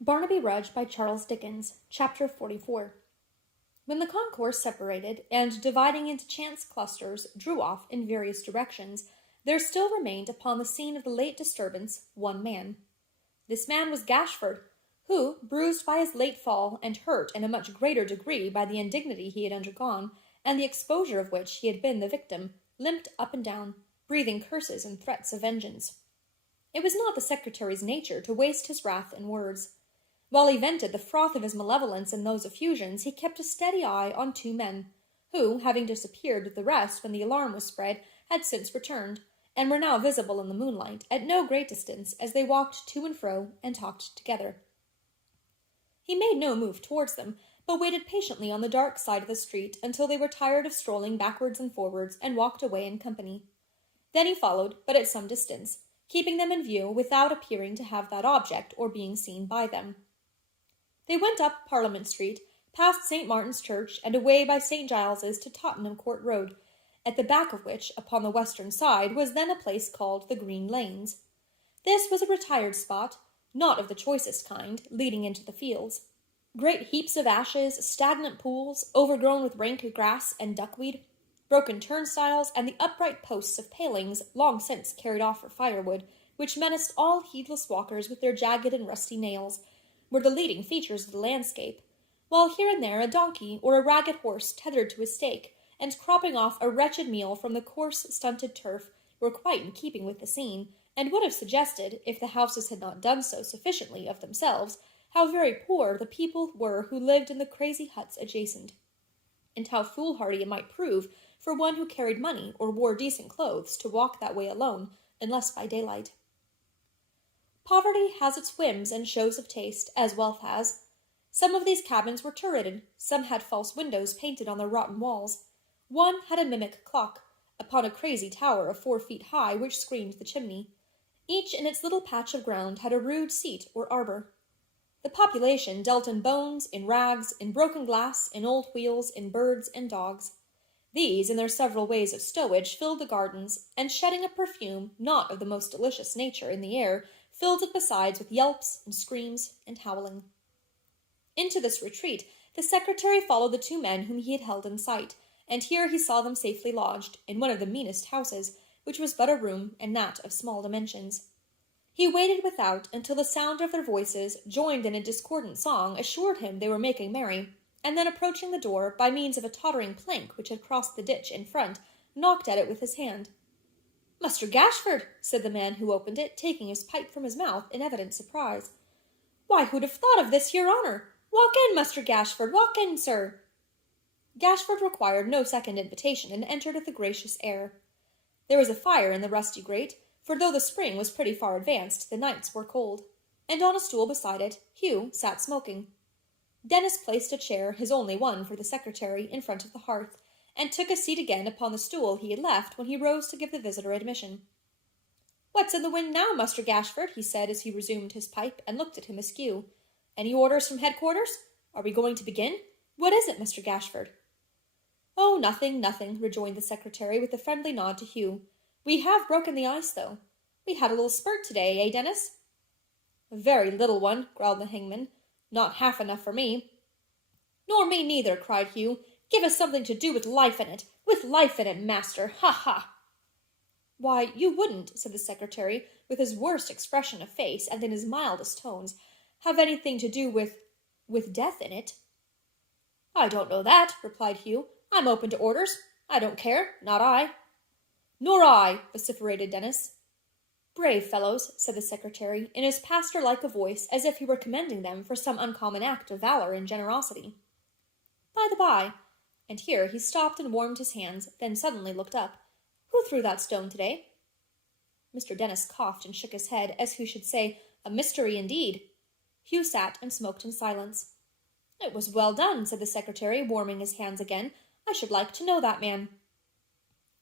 Barnaby Rudge by Charles Dickens, Chapter 44. When the concourse separated, and, dividing into chance clusters, drew off in various directions, there still remained upon the scene of the late disturbance one man. This man was Gashford, who, bruised by his late fall, and hurt in a much greater degree by the indignity he had undergone, and the exposure of which he had been the victim, limped up and down, breathing curses and threats of vengeance. It was not the secretary's nature to waste his wrath in words. While he vented the froth of his malevolence in those effusions, he kept a steady eye on two men, who, having disappeared with the rest when the alarm was spread, had since returned, and were now visible in the moonlight, at no great distance, as they walked to and fro and talked together. He made no move towards them, but waited patiently on the dark side of the street until they were tired of strolling backwards and forwards, and walked away in company. Then he followed, but at some distance, keeping them in view without appearing to have that object or being seen by them. They went up Parliament Street, past St. Martin's Church, and away by St. Giles's to Tottenham Court Road, at the back of which, upon the western side, was then a place called the Green Lanes. This was a retired spot, not of the choicest kind, leading into the fields. Great heaps of ashes, stagnant pools, overgrown with rank grass and duckweed, broken turnstiles, and the upright posts of palings long since carried off for firewood, which menaced all heedless walkers with their jagged and rusty nails, were the leading features of the landscape, while here and there a donkey or a ragged horse tethered to a stake, and cropping off a wretched meal from the coarse, stunted turf, were quite in keeping with the scene, and would have suggested, if the houses had not done so sufficiently of themselves, how very poor the people were who lived in the crazy huts adjacent, and how foolhardy it might prove for one who carried money or wore decent clothes to walk that way alone, unless by daylight. Poverty has its whims and shows of taste, as wealth has. Some of these cabins were turreted, some had false windows painted on their rotten walls. One had a mimic clock, upon a crazy tower of 4 feet high, which screened the chimney. Each in its little patch of ground had a rude seat or arbor. The population dealt in bones, in rags, in broken glass, in old wheels, in birds and dogs. These, in their several ways of stowage, filled the gardens, and shedding a perfume not of the most delicious nature in the air, filled it besides with yelps and screams and howling. Into this retreat the secretary followed the two men whom he had held in sight, and here he saw them safely lodged, in one of the meanest houses, which was but a room, and that of small dimensions. He waited without until the sound of their voices, joined in a discordant song, assured him they were making merry, and then approaching the door, by means of a tottering plank which had crossed the ditch in front, knocked at it with his hand. "Master Gashford," said the man who opened it, taking his pipe from his mouth in evident surprise. "Why, who'd have thought of this your honour? Walk in, Master Gashford, walk in, sir." Gashford required no second invitation, and entered with a gracious air. There was a fire in the rusty grate, for though the spring was pretty far advanced, the nights were cold, and on a stool beside it Hugh sat smoking. Dennis placed a chair, his only one for the secretary, in front of the hearth, and took a seat again upon the stool he had left when he rose to give the visitor admission. "What's in the wind now, Master Gashford?" he said as he resumed his pipe, and looked at him askew. "Any orders from headquarters? Are we going to begin? What is it, Mr. Gashford?" "Oh, nothing, nothing," rejoined the secretary with a friendly nod to Hugh. "We have broken the ice, though. We had a little spurt today, eh, Dennis?" "A very little one," growled the hangman. "Not half enough for me." "Nor me neither," cried Hugh. "Give us something to do with life in it. With life in it, master. Ha, ha!" "Why, you wouldn't," said the secretary, with his worst expression of face, and in his mildest tones, "have anything to do with death in it." "I don't know that," replied Hugh. "I'm open to orders. I don't care. Not I." "Nor I," vociferated Dennis. "Brave fellows," said the secretary, in as pastor-like a voice as if he were commending them for some uncommon act of valor and generosity. "By the by," and here he stopped and warmed his hands, then suddenly looked up, "who threw that stone today?" Mr. Dennis coughed and shook his head, as who should say, "A mystery indeed." Hugh sat and smoked in silence. "It was well done," said the secretary, warming his hands again. "I should like to know that man."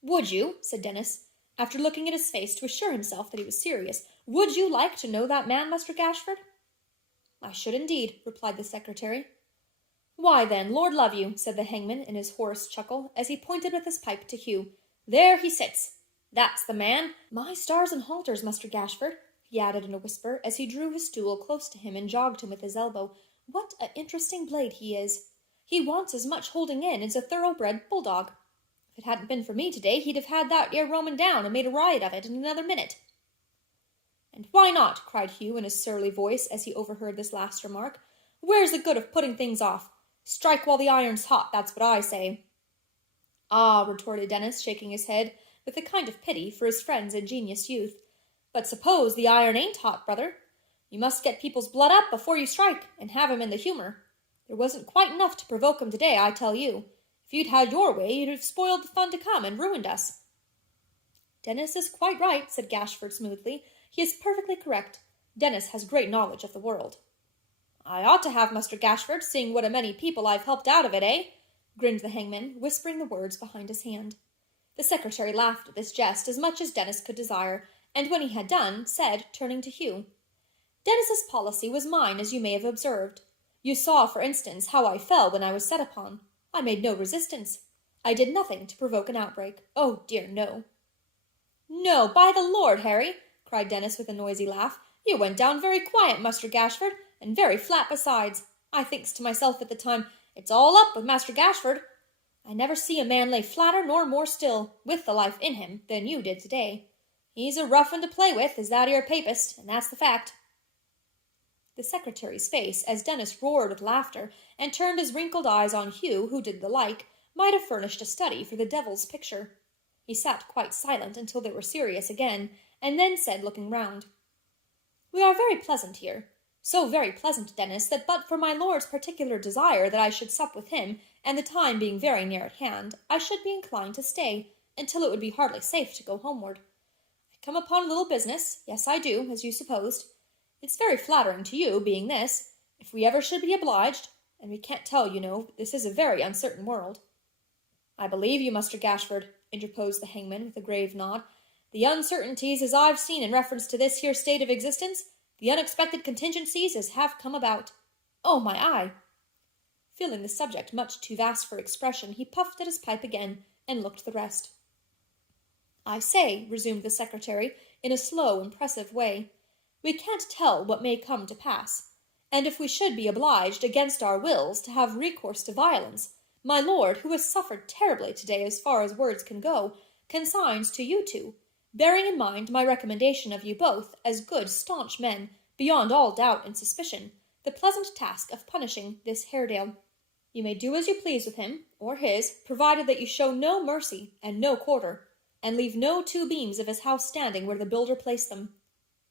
"Would you?" said Dennis, after looking at his face to assure himself that he was serious. "Would you like to know that man, Master Gashford?" "I should indeed," replied the secretary. "Why, then, Lord love you," said the hangman in his hoarse chuckle, as he pointed with his pipe to Hugh. "There he sits. That's the man. My stars and halters, Master Gashford. he added in a whisper, as he drew his stool close to him and jogged him with his elbow. "What a interesting blade he is! He wants as much holding in as a thoroughbred bulldog. If it hadn't been for me today, he'd have had that ere Roman down and made a riot of it in another minute." "And why not?" cried Hugh in a surly voice as he overheard this last remark. "Where's the good of putting things off? Strike while the iron's hot, that's what I say." "Ah," retorted Dennis, shaking his head, with a kind of pity for his friend's ingenious youth. "But suppose the iron ain't hot, brother? You must get people's blood up before you strike, and have 'em in the humour. There wasn't quite enough to provoke 'em today, I tell you. If you'd had your way, you'd have spoiled the fun to come and ruined us." "Dennis is quite right," said Gashford smoothly. "He is perfectly correct. Dennis has great knowledge of the world." "I ought to have, Master Gashford, seeing what a many people I've helped out of it, eh?" grinned the hangman, whispering the words behind his hand. The secretary laughed at this jest as much as Dennis could desire, and when he had done, said, turning to Hugh, "Dennis's policy was mine, as you may have observed. You saw, for instance, how I fell when I was set upon. I made no resistance. I did nothing to provoke an outbreak. Oh, dear, no." "No, by the Lord, Harry," cried Dennis with a noisy laugh, "you went down very quiet, Master Gashford, and very flat besides. I thinks to myself at the time, it's all up with Master Gashford. I never see a man lay flatter nor more still, with the life in him, than you did today. He's a rough un to play with, is that ere papist, and that's the fact." The secretary's face, as Dennis roared with laughter, and turned his wrinkled eyes on Hugh, who did the like, might have furnished a study for the devil's picture. He sat quite silent until they were serious again, and then said, looking round, "We are very pleasant here. So very pleasant, Dennis, that but for my lord's particular desire that I should sup with him, and the time being very near at hand, I should be inclined to stay, until it would be hardly safe to go homeward. I come upon a little business, yes I do, as you supposed. It's very flattering to you, being this, if we ever should be obliged, and we can't tell, you know, this is a very uncertain world." "I believe you, Master Gashford," interposed the hangman with a grave nod. "The uncertainties as I've seen in reference to this here state of existence, the unexpected contingencies as have come about. Oh, my eye!" Feeling the subject much too vast for expression, he puffed at his pipe again, and looked the rest. "I say," resumed the secretary, in a slow, impressive way, "we can't tell what may come to pass, and if we should be obliged, against our wills, to have recourse to violence, my lord, who has suffered terribly today as far as words can go, consigns to you two, bearing in mind my recommendation of you both as good staunch men, beyond all doubt and suspicion, the pleasant task of punishing this Haredale. You may do as you please with him, or his, provided that you show no mercy and no quarter, and leave no two beams of his house standing where the builder placed them.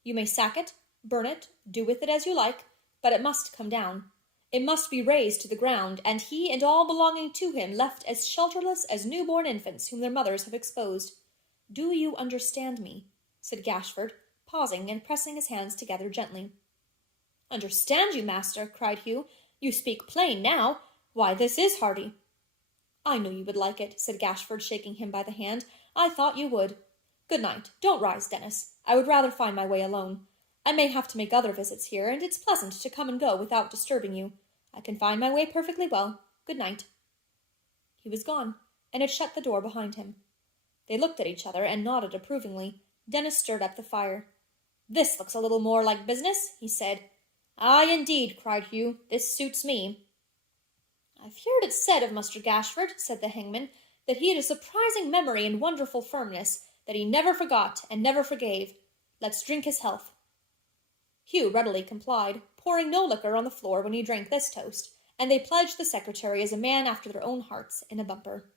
You may sack it, burn it, do with it as you like, but it must come down. It must be razed to the ground, and he and all belonging to him left as shelterless as newborn infants whom their mothers have exposed. Do you understand me?" said Gashford, pausing and pressing his hands together gently. "Understand you, master?" cried Hugh. "You speak plain now. Why, this is hearty." "I knew you would like it," said Gashford, shaking him by the hand. "I thought you would. Good night. Don't rise, Dennis. I would rather find my way alone. I may have to make other visits here, and it's pleasant to come and go without disturbing you. I can find my way perfectly well. Good night." He was gone, and had shut the door behind him. They looked at each other and nodded approvingly. Dennis stirred up the fire. "This looks a little more like business," he said. "Aye, indeed," cried Hugh. "This suits me." "I've heard it said of Master Gashford," said the hangman, "that he had a surprising memory and wonderful firmness, that he never forgot and never forgave. Let's drink his health." Hugh readily complied, pouring no liquor on the floor when he drank this toast, and they pledged the secretary as a man after their own hearts in a bumper.